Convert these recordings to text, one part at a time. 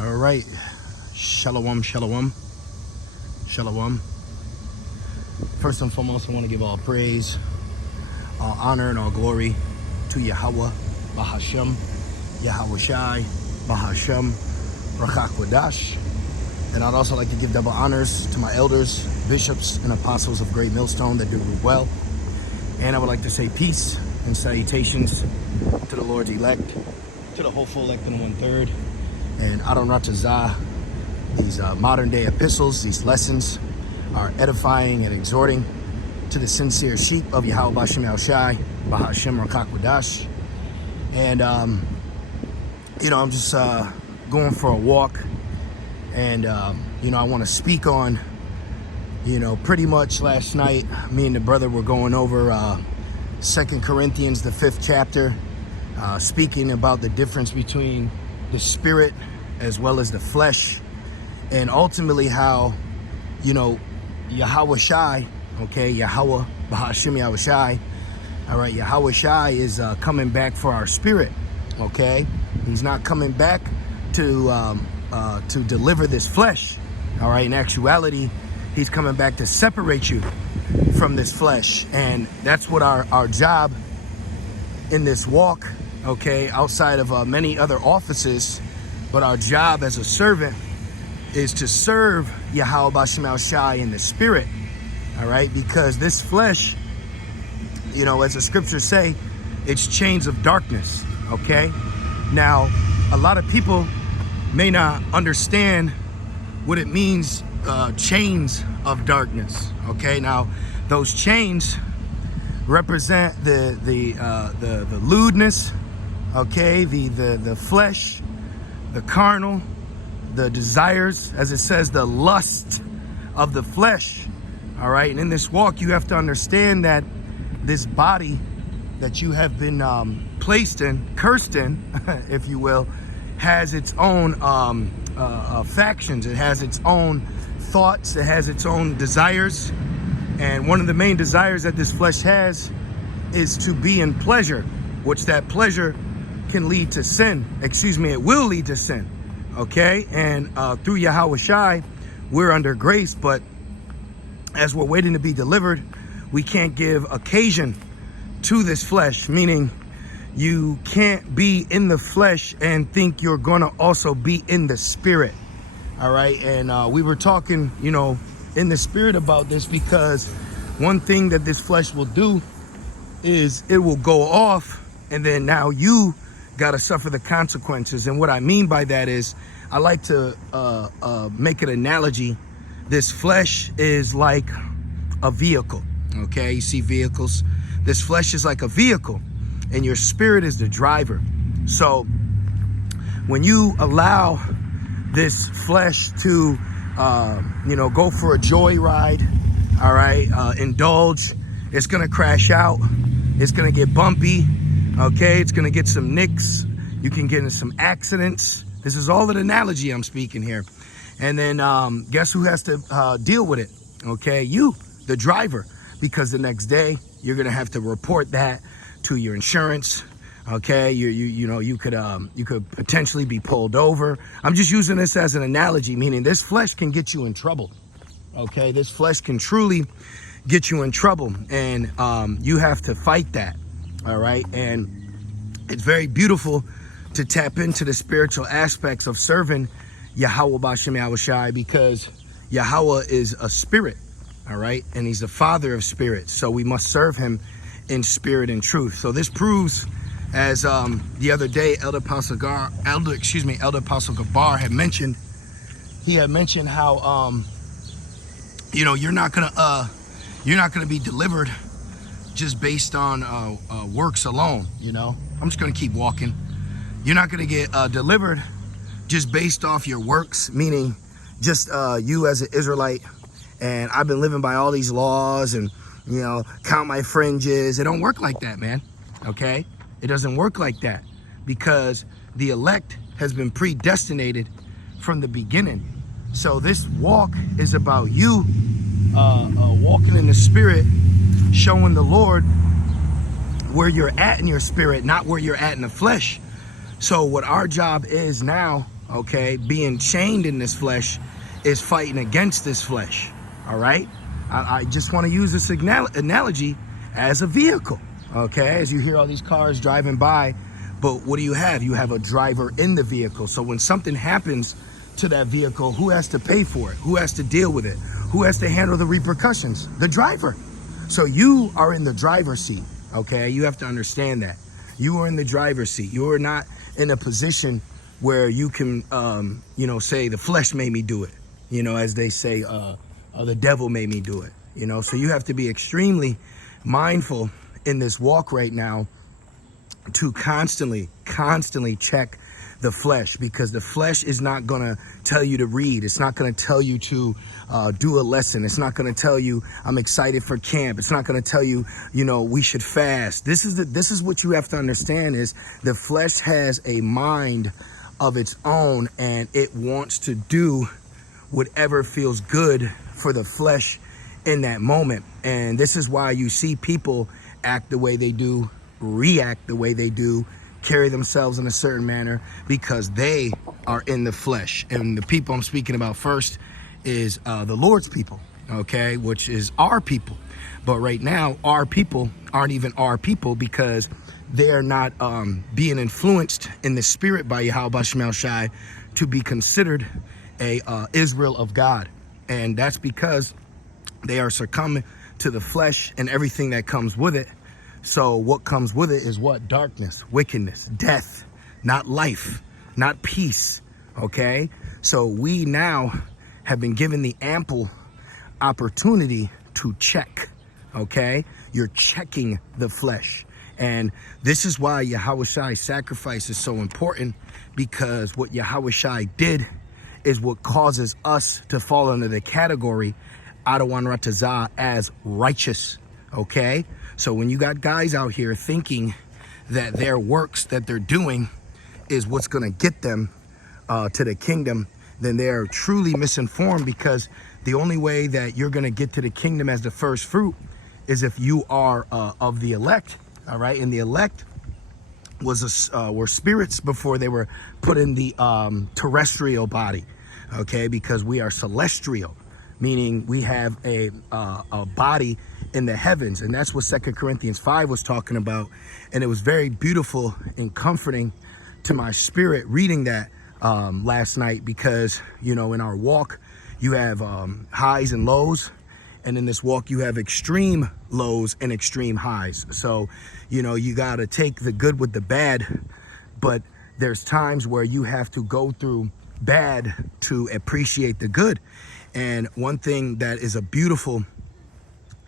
All right. Shalom, shalom, shalom. First and foremost, I want to give all praise, all honor, and all glory to Yahweh, Bahashem, Yahwashai, Bahashem, Rachakwadash. And I'd also like to give double honors to my elders, bishops, and apostles of Great Millstone that do it well. And I would like to say peace and salutations to the Lord's elect, to the hopeful elect in 1/3, and Adon Ratazah. These modern day epistles, these lessons are edifying and exhorting to the sincere sheep of Yahwashimi Al-Shai, Bahashem Rakakwadash. And, I'm just going for a walk. And, I want to speak on, pretty much last night, me and the brother were going over 2 Corinthians, the 5th chapter, speaking about the difference between the spirit as well as the flesh. And ultimately how, Yahwashai, okay, Yahweh, Bahashim Yahwashai, all right, Yahwashai is coming back for our spirit, okay? He's not coming back to deliver this flesh, all right? In actuality, he's coming back to separate you from this flesh. And that's what our job in this walk, okay, outside of many other offices, but our job as a servant is to serve Yahweh Bashim Al-Shai in the spirit, all right? Because this flesh, as the scriptures say, it's chains of darkness, okay? Now, a lot of people may not understand what it means, chains of darkness, okay? Now, those chains represent the lewdness, okay? The flesh, the carnal, the desires, as it says, the lust of the flesh, all right? And in this walk, you have to understand that this body that you have been placed in, cursed in, if you will, has its own factions. It has its own thoughts. It has its own desires. And one of the main desires that this flesh has is to be in pleasure, which that pleasure can lead to sin. It will lead to sin. Okay, and through Yahwashai, we're under grace, but as we're waiting to be delivered, we can't give occasion to this flesh, meaning you can't be in the flesh and think you're gonna also be in the spirit, all right? And we were talking, in the spirit about this, because one thing that this flesh will do is it will go off, and then now you got to suffer the consequences. And what I mean by that is, I like to make an analogy. This flesh is like a vehicle, okay? You see vehicles. This flesh is like a vehicle, and your spirit is the driver. So when you allow this flesh to, go for a joyride, all right, indulge, it's going to crash out. It's going to get bumpy. Okay, it's going to get some nicks. You can get into some accidents. This is all an analogy I'm speaking here. And then guess who has to deal with it? Okay, you, the driver, because the next day you're going to have to report that to your insurance. Okay, you could potentially be pulled over. I'm just using this as an analogy, meaning this flesh can get you in trouble. Okay, this flesh can truly get you in trouble, and you have to fight that. All right, and it's very beautiful to tap into the spiritual aspects of serving Yahweh Bashim Yahushai, because Yahweh is a spirit, all right, and he's the father of spirits, so we must serve him in spirit and truth. So this proves, as the other day Elder Apostle Gabar had mentioned, he had mentioned how you're not gonna be delivered just based on works alone. I'm just gonna keep walking. You're not gonna get delivered just based off your works, meaning just you as an Israelite, and I've been living by all these laws and count my fringes. It don't work like that, man. Okay, it doesn't work like that, because the elect has been predestinated from the beginning. So this walk is about you walking in the spirit, showing the Lord where you're at in your spirit, not where you're at in the flesh. So what our job is now, okay, being chained in this flesh is fighting against this flesh, all right? I just want to use this analogy as a vehicle, okay? As you hear all these cars driving by, but what do you have? You have a driver in the vehicle. So when something happens to that vehicle, who has to pay for it? Who has to deal with it? Who has to handle the repercussions? The driver. So you are in the driver's seat, okay? You have to understand that. You are in the driver's seat. You are not in a position where you can, say the flesh made me do it. As they say, the devil made me do it. So you have to be extremely mindful in this walk right now to constantly check the flesh, because the flesh is not going to tell you to read. It's not going to tell you to do a lesson. It's not going to tell you I'm excited for camp. It's not going to tell you, we should fast. This is what you have to understand, is the flesh has a mind of its own, and it wants to do whatever feels good for the flesh in that moment. And this is why you see people act the way they do, react the way they do, carry themselves in a certain manner, because they are in the flesh. And the people I'm speaking about first is the Lord's people, okay, which is our people. But right now, our people aren't even our people, because they are not being influenced in the spirit by Yahwashimi to be considered a Israel of God. And that's because they are succumbing to the flesh and everything that comes with it. So what comes with it is what? Darkness, wickedness, death, not life, not peace, okay? So we now have been given the ample opportunity to check, okay? You're checking the flesh. And this is why Yahwashimi's sacrifice is so important, because what Yahwashimi did is what causes us to fall under the category Adawan Ratazah as righteous, okay? So when you got guys out here thinking that their works that they're doing is what's going to get them to the kingdom, then they're truly misinformed, because the only way that you're going to get to the kingdom as the first fruit is if you are of the elect, all right? And the elect were spirits before they were put in the terrestrial body, okay? Because we are celestial, meaning we have a body in the heavens. And that's what 2 Corinthians 5 was talking about. And it was very beautiful and comforting to my spirit reading that last night, because, in our walk, you have highs and lows. And in this walk, you have extreme lows and extreme highs. So, you got to take the good with the bad. But there's times where you have to go through bad to appreciate the good. And one thing that is a beautiful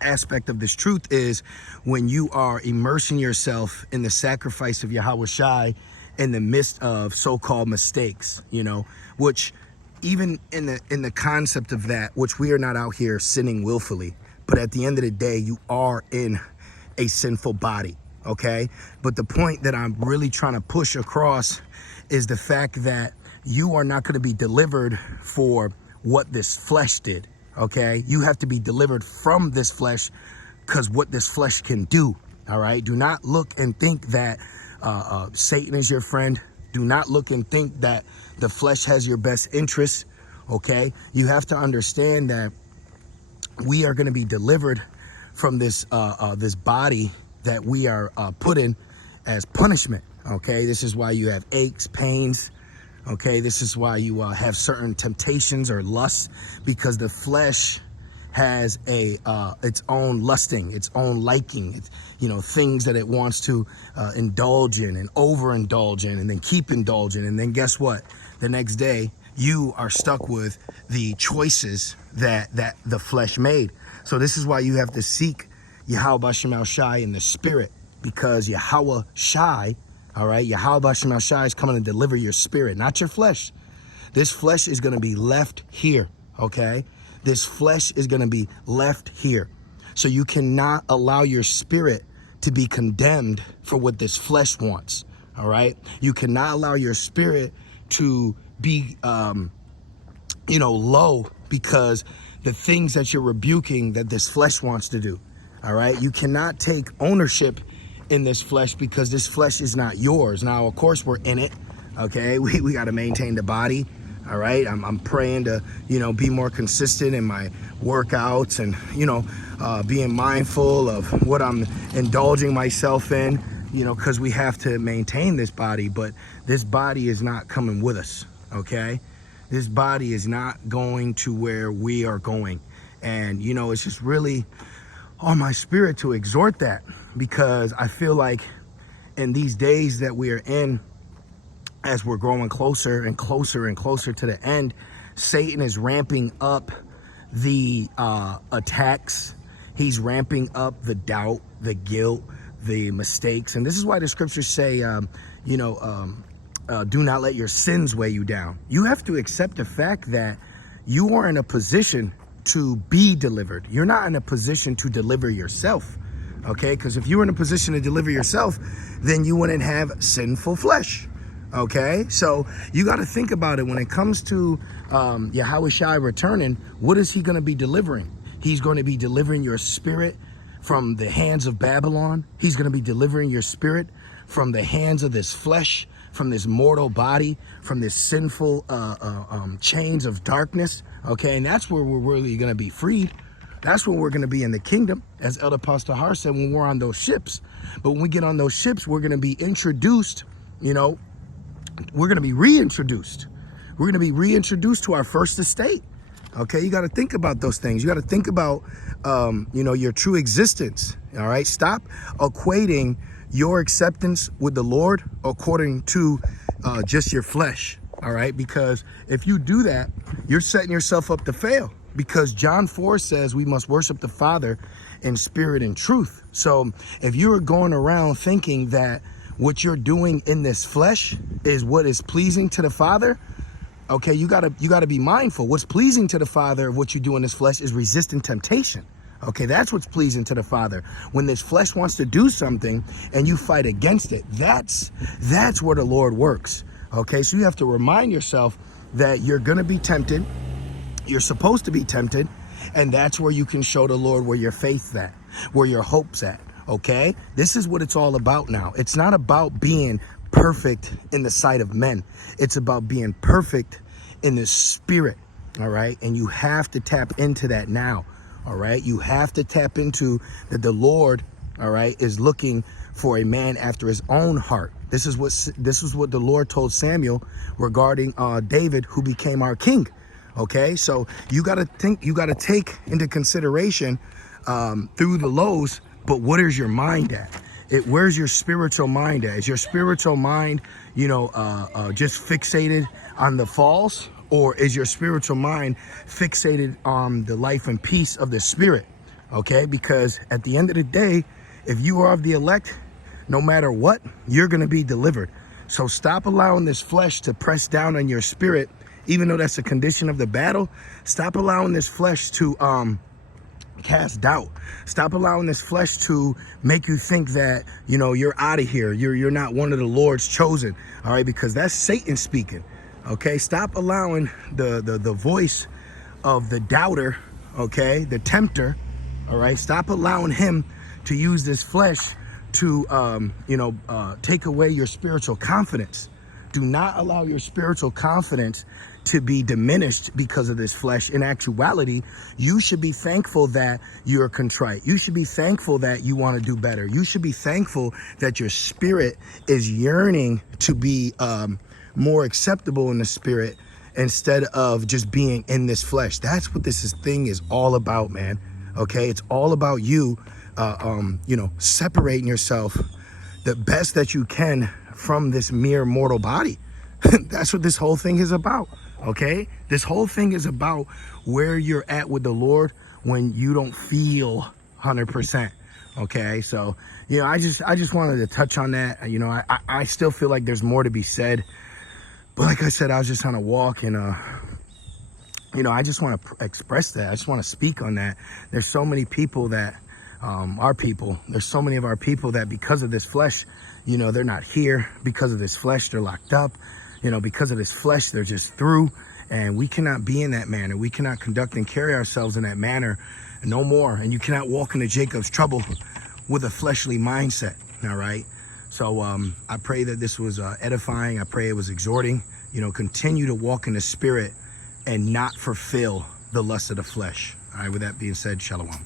aspect of this truth is when you are immersing yourself in the sacrifice of Yahwashai in the midst of so-called mistakes, which even in the concept of that, which we are not out here sinning willfully, but at the end of the day, you are in a sinful body, okay? But the point that I'm really trying to push across is the fact that you are not going to be delivered for what this flesh did, okay? You have to be delivered from this flesh, because what this flesh can do, all right? Do not look and think that Satan is your friend. Do not look and think that the flesh has your best interests, okay? You have to understand that we are going to be delivered from this this body that we are put in as punishment, okay? This is why you have aches, pains, okay? This is why you have certain temptations or lusts, because the flesh has its own lusting, its own liking, it's, things that it wants to indulge in and overindulge in, and then keep indulging. And then guess what? The next day, you are stuck with the choices that the flesh made. So this is why you have to seek Yahwashimi in the spirit, because Yahwashai, all right, Yahwashimi is coming to deliver your spirit, not your flesh. This flesh is going to be left here, okay? This flesh is going to be left here. So you cannot allow your spirit to be condemned for what this flesh wants, all right? You cannot allow your spirit to be, low because the things that you're rebuking that this flesh wants to do, all right? You cannot take ownership in this flesh, because this flesh is not yours. Now, of course, we're in it, Okay, we got to maintain the body. All right, I'm praying to, be more consistent in my workouts and, being mindful of what I'm indulging myself in, because we have to maintain this body, but this body is not coming with us, okay? This body is not going to where we are going. And, it's just really on my spirit to exhort that, because I feel like in these days that we are in, as we're growing closer and closer and closer to the end, Satan is ramping up the attacks. He's ramping up the doubt, the guilt, the mistakes. And this is why the scriptures say, do not let your sins weigh you down. You have to accept the fact that you are in a position to be delivered. You're not in a position to deliver yourself. Okay, because if you were in a position to deliver yourself, then you wouldn't have sinful flesh. Okay, so you got to think about it when it comes to Yahwashimi returning. What is he going to be delivering? He's going to be delivering your spirit from the hands of Babylon. He's going to be delivering your spirit from the hands of this flesh, from this mortal body, from this sinful chains of darkness. Okay, and that's where we're really going to be freed. That's when we're going to be in the kingdom, as Elder Pastor Har said, when we're on those ships. But when we get on those ships, we're going to be introduced, we're going to be reintroduced. We're going to be reintroduced to our first estate. Okay, you got to think about those things. You got to think about, your true existence. All right, stop equating your acceptance with the Lord according to just your flesh. All right, because if you do that, you're setting yourself up to fail. Because John 4 says we must worship the Father in spirit and truth. So if you're going around thinking that what you're doing in this flesh is what is pleasing to the Father, okay, you gotta be mindful. What's pleasing to the Father of what you do in this flesh is resisting temptation. Okay, that's what's pleasing to the Father. When this flesh wants to do something and you fight against it, that's where the Lord works. Okay, so you have to remind yourself that you're gonna be tempted. You're supposed to be tempted, and that's where you can show the Lord where your faith's at, where your hope's at. Okay, this is what it's all about now. It's not about being perfect in the sight of men. It's about being perfect in the spirit. All right, and you have to tap into that now. All right, you have to tap into that the Lord, all right, is looking for a man after his own heart. This is what the Lord told Samuel regarding David, who became our king. Okay, so you got to take into consideration through the lows. But what is your mind at? Where's your spiritual mind at? Is your spiritual mind, just fixated on the falls? Or is your spiritual mind fixated on the life and peace of the spirit? Okay, because at the end of the day, if you are of the elect, no matter what, you're going to be delivered. So stop allowing this flesh to press down on your spirit, even though that's a condition of the battle. Stop allowing this flesh to cast doubt. Stop allowing this flesh to make you think that, you're out of here. You're not one of the Lord's chosen. All right, because that's Satan speaking. Okay, stop allowing the voice of the doubter, okay, the tempter. All right, stop allowing him to use this flesh to take away your spiritual confidence. Do not allow your spiritual confidence to be diminished because of this flesh. In actuality, you should be thankful that you're contrite. You should be thankful that you want to do better. You should be thankful that your spirit is yearning to be more acceptable in the spirit instead of just being in this flesh. That's what this thing is all about, man. Okay, it's all about you, separating yourself the best that you can from this mere mortal body. That's what this whole thing is about. Okay, this whole thing is about where you're at with the Lord when you don't feel 100%. Okay, so I just wanted to touch on that. I still feel like there's more to be said, but like I said, I was just on a walk, and I just want to express that. I just want to speak on that. There's so many people that there's so many of our people that because of this flesh, they're not here. Because of this flesh, they're locked up. Because of this flesh, they're just through. And we cannot be in that manner. We cannot conduct and carry ourselves in that manner no more. And you cannot walk into Jacob's trouble with a fleshly mindset. All right. So I pray that this was edifying. I pray it was exhorting. You know, continue to walk in the Spirit and not fulfill the lust of the flesh. All right, with that being said, shalom.